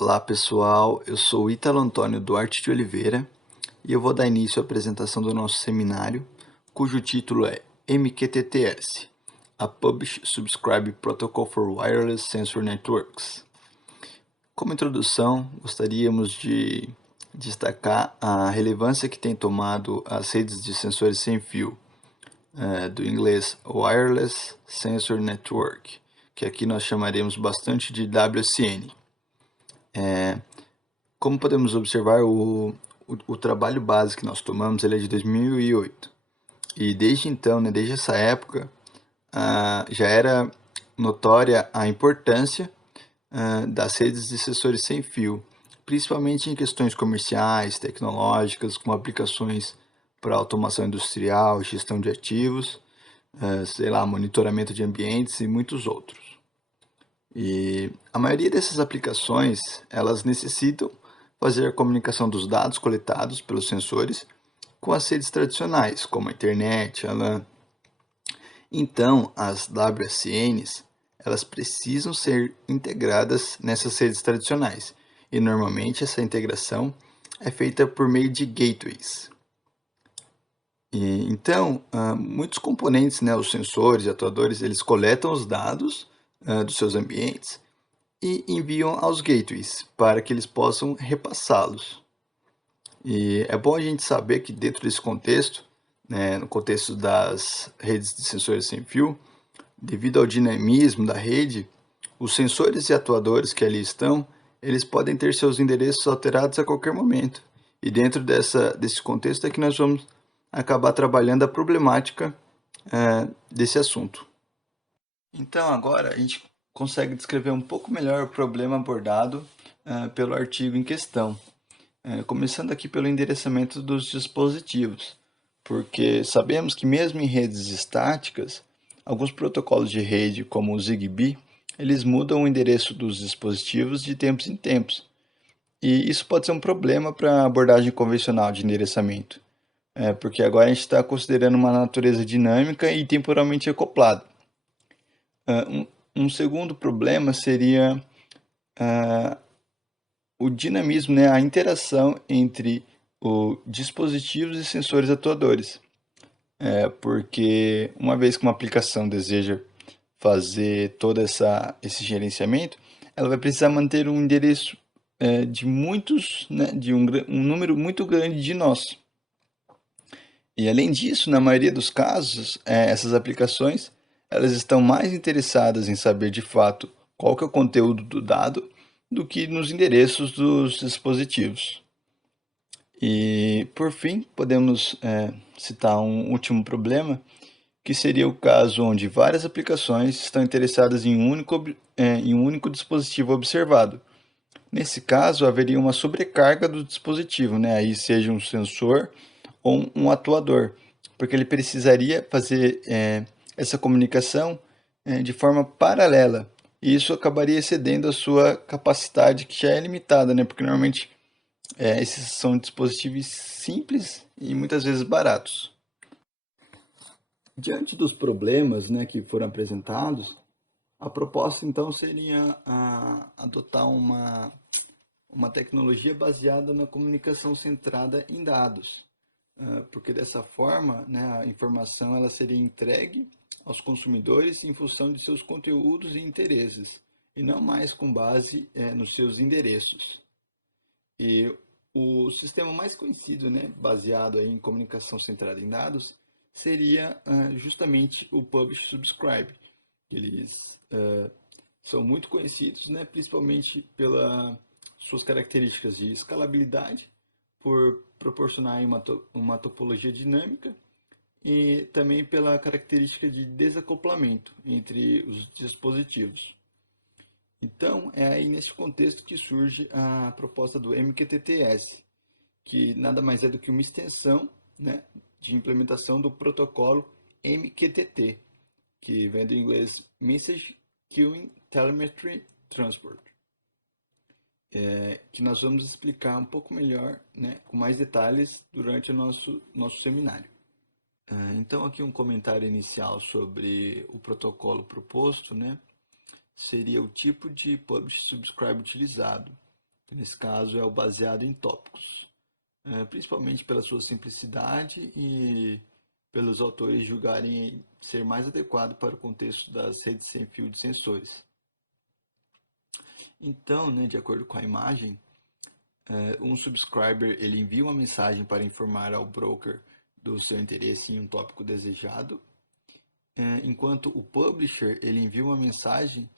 Olá pessoal, eu sou Ítalo Antônio Duarte de Oliveira e eu vou dar início à apresentação do nosso seminário, cujo título é MQTTS, a Publish Subscribe Protocol for Wireless Sensor Networks. Como introdução, gostaríamos de destacar a relevância que tem tomado as redes de sensores sem fio, do inglês Wireless Sensor Network, que aqui nós chamaremos bastante de WSN. Como podemos observar, o trabalho base que nós tomamos ele é de 2008. E desde então, desde essa época, já era notória a importância das redes de sensores sem fio, principalmente em questões comerciais, tecnológicas, com aplicações para automação industrial, gestão de ativos, monitoramento de ambientes e muitos outros. E a maioria dessas aplicações, elas necessitam fazer a comunicação dos dados coletados pelos sensores com as redes tradicionais, como a internet, a LAN. Então, as WSNs, elas precisam ser integradas nessas redes tradicionais. E normalmente essa integração é feita por meio de gateways. Então, muitos componentes, os sensores e atuadores, eles coletam os dados dos seus ambientes e enviam aos gateways para que eles possam repassá-los. E é bom a gente saber que dentro desse contexto, no contexto das redes de sensores sem fio, devido ao dinamismo da rede, os sensores e atuadores que ali estão, eles podem ter seus endereços alterados a qualquer momento. E dentro desse contexto é que nós vamos acabar trabalhando a problemática desse assunto. Então agora a gente consegue descrever um pouco melhor o problema abordado pelo artigo em questão. Começando aqui pelo endereçamento dos dispositivos, porque sabemos que mesmo em redes estáticas, alguns protocolos de rede, como o Zigbee, eles mudam o endereço dos dispositivos de tempos em tempos. E isso pode ser um problema para a abordagem convencional de endereçamento, porque agora a gente está considerando uma natureza dinâmica e temporalmente acoplada. Um segundo problema seria o dinamismo, a interação entre dispositivos e sensores atuadores. Porque uma vez que uma aplicação deseja fazer todo esse gerenciamento, ela vai precisar manter um endereço de muitos, de um número muito grande de nós. E além disso, na maioria dos casos, essas aplicações elas estão mais interessadas em saber de fato qual que é o conteúdo do dado do que nos endereços dos dispositivos. E, por fim, podemos citar um último problema, que seria o caso onde várias aplicações estão interessadas em um único dispositivo observado. Nesse caso, haveria uma sobrecarga do dispositivo, aí seja um sensor ou um atuador, porque ele precisaria fazer essa comunicação de forma paralela. E isso acabaria excedendo a sua capacidade, que já é limitada, porque normalmente esses são dispositivos simples e muitas vezes baratos. Diante dos problemas que foram apresentados, a proposta então seria adotar uma tecnologia baseada na comunicação centrada em dados, porque dessa forma a informação ela seria entregue aos consumidores em função de seus conteúdos e interesses, e não mais com base nos seus endereços. E o sistema mais conhecido, baseado em comunicação centrada em dados, seria justamente o Publish Subscribe. Eles são muito conhecidos, principalmente pelas suas características de escalabilidade, por proporcionar uma topologia dinâmica e também pela característica de desacoplamento entre os dispositivos. Então, é aí nesse contexto que surge a proposta do MQTTS, que nada mais é do que uma extensão de implementação do protocolo MQTT, que vem do inglês Message Queuing Telemetry Transport, que nós vamos explicar um pouco melhor, com mais detalhes, durante o nosso seminário. Então, aqui um comentário inicial sobre o protocolo proposto, seria o tipo de Publish Subscribe utilizado. que nesse caso é o baseado em tópicos, principalmente pela sua simplicidade e pelos autores julgarem ser mais adequado para o contexto das redes sem fio de sensores. Então, né, de acordo com a imagem, um subscriber ele envia uma mensagem para informar ao broker do seu interesse em um tópico desejado, enquanto o publisher ele envia uma mensagem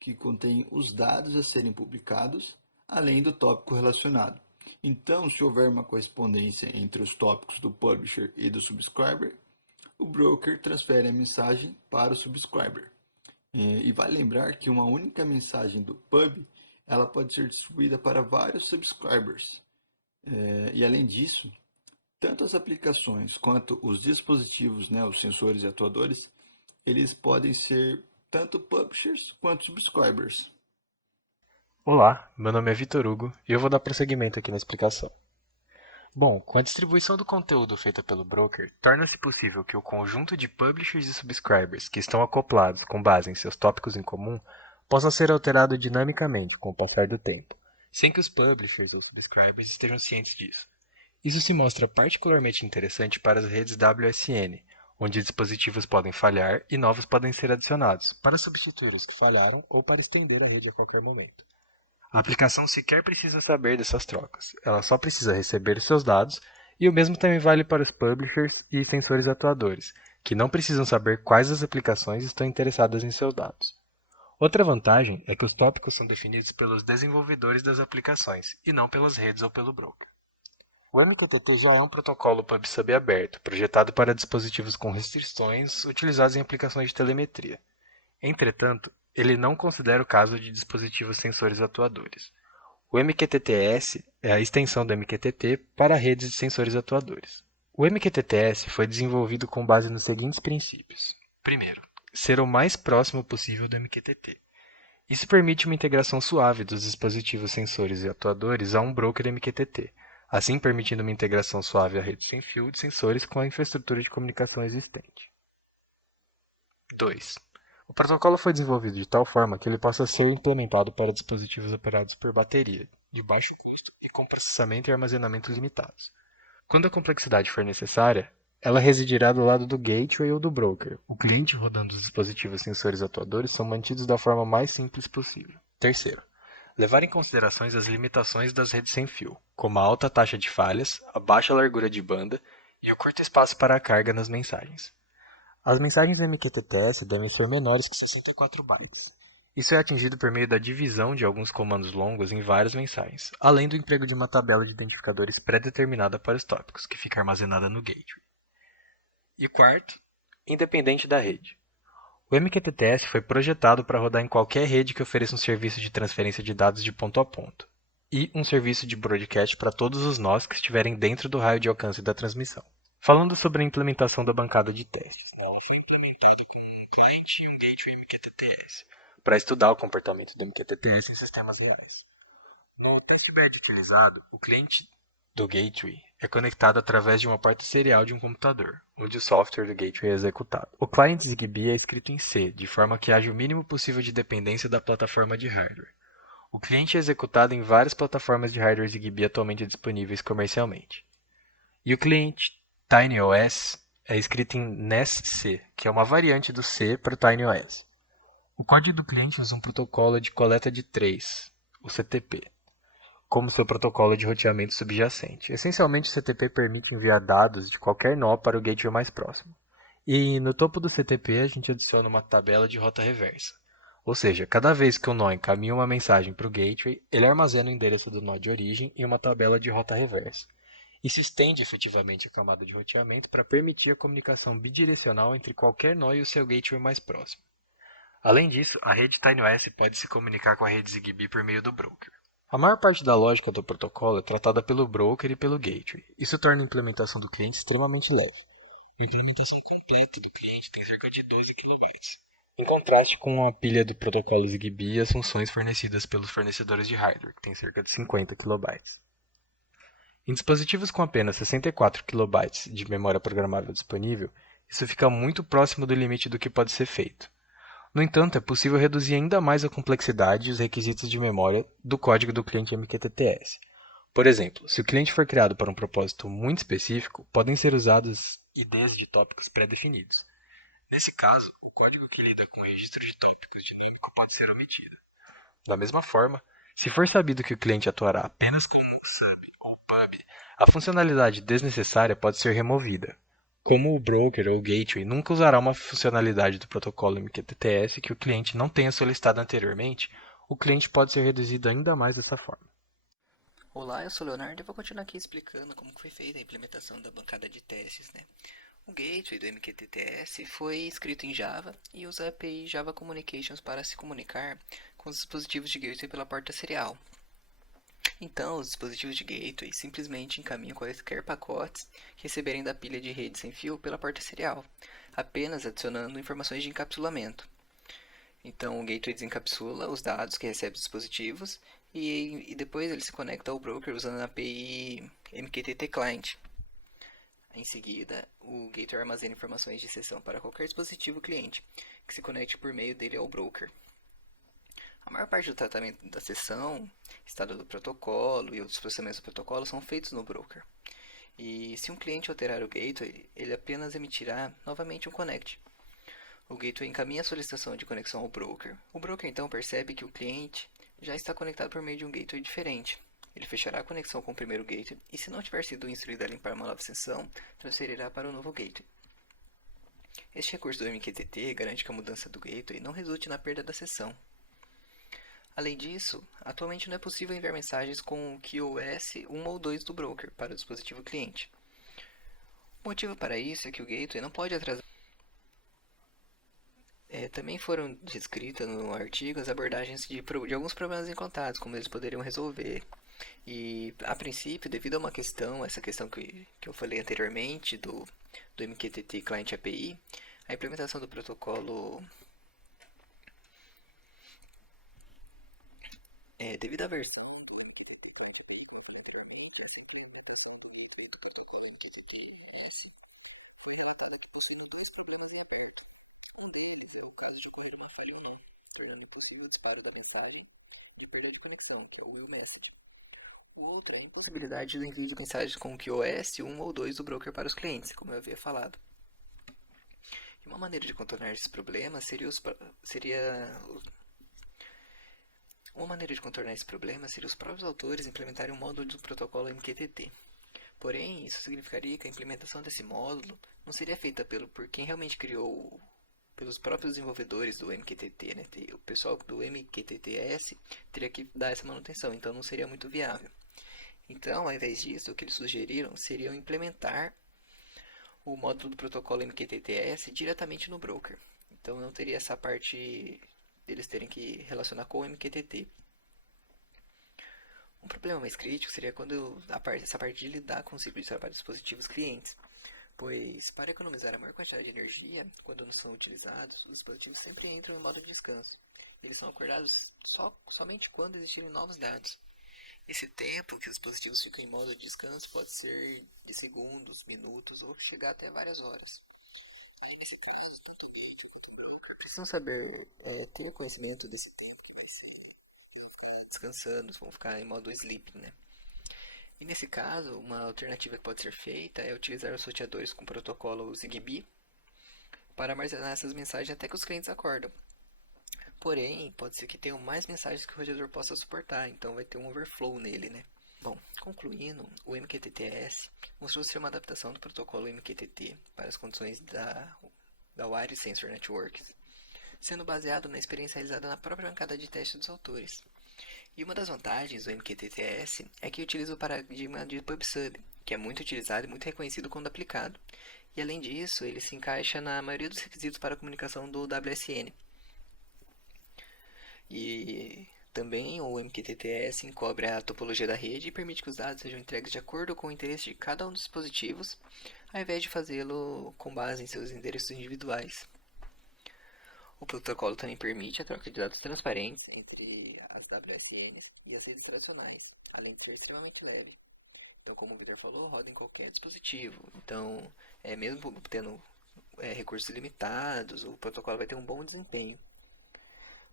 que contém os dados a serem publicados, além do tópico relacionado. Então, se houver uma correspondência entre os tópicos do publisher e do subscriber, o broker transfere a mensagem para o subscriber. E vale lembrar que uma única mensagem do pub ela pode ser distribuída para vários subscribers. E além disso, tanto as aplicações quanto os dispositivos, né, os sensores e atuadores, eles podem ser tanto publishers quanto subscribers. Olá, meu nome é Vitor Hugo e eu vou dar prosseguimento aqui na explicação. Bom, com a distribuição do conteúdo feita pelo broker, torna-se possível que o conjunto de publishers e subscribers que estão acoplados com base em seus tópicos em comum possa ser alterado dinamicamente com o passar do tempo, sem que os publishers ou subscribers estejam cientes disso. Isso se mostra particularmente interessante para as redes WSN, onde dispositivos podem falhar e novos podem ser adicionados, para substituir os que falharam ou para estender a rede a qualquer momento. A aplicação sequer precisa saber dessas trocas, ela só precisa receber os seus dados, e o mesmo também vale para os publishers e sensores atuadores, que não precisam saber quais das aplicações estão interessadas em seus dados. Outra vantagem é que os tópicos são definidos pelos desenvolvedores das aplicações, e não pelas redes ou pelo broker. O MQTT já é um protocolo PubSub aberto, projetado para dispositivos com restrições utilizados em aplicações de telemetria. Entretanto, ele não considera o caso de dispositivos sensores atuadores. O MQTT-S é a extensão do MQTT para redes de sensores atuadores. O MQTT-S foi desenvolvido com base nos seguintes princípios. Primeiro, ser o mais próximo possível do MQTT. Isso permite uma integração suave dos dispositivos sensores e atuadores a um broker MQTT, assim permitindo uma integração suave à rede sem fio de sensores com a infraestrutura de comunicação existente. 2. O protocolo foi desenvolvido de tal forma que ele possa ser implementado para dispositivos operados por bateria, de baixo custo e com processamento e armazenamento limitados. Quando a complexidade for necessária, ela residirá do lado do gateway ou do broker. O cliente rodando os dispositivos sensores atuadores são mantidos da forma mais simples possível. Terceiro, levar em consideração as limitações das redes sem fio, como a alta taxa de falhas, a baixa largura de banda e o curto espaço para a carga nas mensagens. As mensagens MQTT-S devem ser menores que 64 bytes. Isso é atingido por meio da divisão de alguns comandos longos em várias mensagens, além do emprego de uma tabela de identificadores pré-determinada para os tópicos, que fica armazenada no gateway. E quarto, independente da rede. O MQTT-S foi projetado para rodar em qualquer rede que ofereça um serviço de transferência de dados de ponto a ponto, e um serviço de broadcast para todos os nós que estiverem dentro do raio de alcance da transmissão. Falando sobre a implementação da bancada de testes, ela foi implementada com um cliente e um gateway MQTT-S, para estudar o comportamento do MQTT-S em sistemas reais. No testbed utilizado, o cliente do gateway é conectado através de uma porta serial de um computador, onde o software do gateway é executado. O client ZigBee é escrito em C, de forma que haja o mínimo possível de dependência da plataforma de hardware. O cliente é executado em várias plataformas de hardware ZigBee atualmente disponíveis comercialmente. E o cliente TinyOS é escrito em NES-C, que é uma variante do C para o TinyOS. O código do cliente usa um protocolo de coleta de três, o CTP, como seu protocolo de roteamento subjacente. Essencialmente, o CTP permite enviar dados de qualquer nó para o gateway mais próximo. E no topo do CTP a gente adiciona uma tabela de rota reversa. Ou seja, cada vez que o nó encaminha uma mensagem para o gateway, ele armazena o endereço do nó de origem em uma tabela de rota reversa. E se estende efetivamente a camada de roteamento para permitir a comunicação bidirecional entre qualquer nó e o seu gateway mais próximo. Além disso, a rede TinyOS pode se comunicar com a rede ZigBee por meio do broker. A maior parte da lógica do protocolo é tratada pelo broker e pelo gateway. Isso torna a implementação do cliente extremamente leve. A implementação completa do cliente tem cerca de 12 kilobytes, em contraste com a pilha do protocolo ZigBee e as funções fornecidas pelos fornecedores de hardware, que tem cerca de 50 kilobytes. Em dispositivos com apenas 64 kilobytes de memória programável disponível, isso fica muito próximo do limite do que pode ser feito. No entanto, é possível reduzir ainda mais a complexidade e os requisitos de memória do código do cliente MQTT-S. Por exemplo, se o cliente for criado para um propósito muito específico, podem ser usadas IDs de tópicos pré-definidos. Nesse caso, o código que lida com o registro de tópicos dinâmico pode ser omitido. Da mesma forma, se for sabido que o cliente atuará apenas como sub ou pub, a funcionalidade desnecessária pode ser removida. Como o broker ou gateway nunca usará uma funcionalidade do protocolo MQTT-S que o cliente não tenha solicitado anteriormente, o cliente pode ser reduzido ainda mais dessa forma. Olá, eu sou o Leonardo e vou continuar aqui explicando como foi feita a implementação da bancada de testes, né? O gateway do MQTT-S foi escrito em Java e usa a API Java Communications para se comunicar com os dispositivos de gateway pela porta serial. Então, os dispositivos de gateway simplesmente encaminham quaisquer pacotes que receberem da pilha de rede sem fio pela porta serial, apenas adicionando informações de encapsulamento. Então, o gateway desencapsula os dados que recebe dos dispositivos e depois ele se conecta ao broker usando a API MQTT Client. Em seguida, o gateway armazena informações de sessão para qualquer dispositivo cliente que se conecte por meio dele ao broker. A maior parte do tratamento da sessão, estado do protocolo e outros processamentos do protocolo são feitos no broker. E se um cliente alterar o gateway, ele apenas emitirá novamente um connect. O gateway encaminha a solicitação de conexão ao broker. O broker então percebe que o cliente já está conectado por meio de um gateway diferente. Ele fechará a conexão com o primeiro gateway e, se não tiver sido instruído a limpar uma nova sessão, transferirá para o novo gateway. Este recurso do MQTT garante que a mudança do gateway não resulte na perda da sessão. Além disso, atualmente não é possível enviar mensagens com o QoS 1 ou 2 do broker para o dispositivo cliente. O motivo para isso é que o gateway não pode atrasar. Também foram descritas no artigo as abordagens de alguns problemas encontrados, como eles poderiam resolver. E, a princípio, devido a uma questão, essa questão que eu falei anteriormente, do MQTT Client API, a implementação do protocolo, devido à versão do MQTT Client API, como eu falei anteriormente, essa implementação do gateway do protocolo MQTT foi relatada que possuía dois problemas abertos. Um deles é o caso de ocorrer uma falha humana, tornando impossível o disparo da mensagem de perda de conexão, que é o will message. O outro é a impossibilidade do envio de mensagens com o QoS 1 ou 2 do broker para os clientes, como eu havia falado. E uma maneira de contornar esse problema seria os próprios autores implementarem um módulo do protocolo MQTT. Porém, isso significaria que a implementação desse módulo não seria feita por quem realmente criou, pelos próprios desenvolvedores do MQTT, né? O pessoal do MQTT-S teria que dar essa manutenção, então não seria muito viável. Então, ao invés disso, o que eles sugeriram seria implementar o módulo do protocolo MQTT-S diretamente no broker. Então, não teria essa parte deles terem que relacionar com o MQTT. Um problema mais crítico seria quando essa parte de lidar com o ciclo de trabalho dos dispositivos clientes, pois para economizar a maior quantidade de energia, quando não são utilizados, os dispositivos sempre entram em modo de descanso. Eles são acordados somente quando existirem novos dados. Esse tempo que os dispositivos ficam em modo de descanso pode ser de segundos, minutos ou chegar até várias horas. Nesse caso, tanto o gateway quanto o broker precisam saber ter conhecimento desse tempo que vai ser, eles vão ficar descansando, vão ficar em modo sleep, né? E nesse caso, uma alternativa que pode ser feita é utilizar os roteadores com o protocolo ZigBee para armazenar essas mensagens até que os clientes acordam. Porém, pode ser que tenham mais mensagens que o roteador possa suportar, então vai ter um overflow nele, né? Bom, concluindo, o MQTT-S mostrou ser uma adaptação do protocolo MQTT para as condições da Wireless Sensor Networks, sendo baseado na experiência realizada na própria bancada de teste dos autores. E uma das vantagens do MQTT-S é que utiliza o paradigma de PubSub, que é muito utilizado e muito reconhecido quando aplicado. E além disso, ele se encaixa na maioria dos requisitos para a comunicação do WSN. E também o MQTT-S encobre a topologia da rede e permite que os dados sejam entregues de acordo com o interesse de cada um dos dispositivos, ao invés de fazê-lo com base em seus endereços individuais. O protocolo também permite a troca de dados transparentes entre as WSNs e as redes tradicionais, além de ser extremamente leve. Então, como o Vitor falou, roda em qualquer dispositivo. Então, mesmo tendo recursos limitados, o protocolo vai ter um bom desempenho.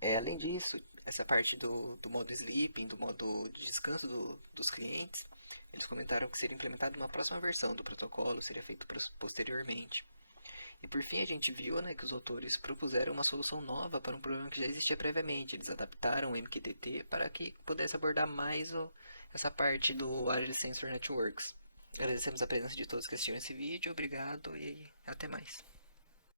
Além disso, essa parte do modo sleeping, do modo de descanso dos clientes, eles comentaram que seria implementado uma próxima versão do protocolo, seria feito posteriormente. E por fim a gente viu, né, que os autores propuseram uma solução nova para um problema que já existia previamente. Eles adaptaram o MQTT para que pudesse abordar mais essa parte do Wireless Sensor Networks. Agradecemos a presença de todos que assistiram esse vídeo, obrigado e até mais.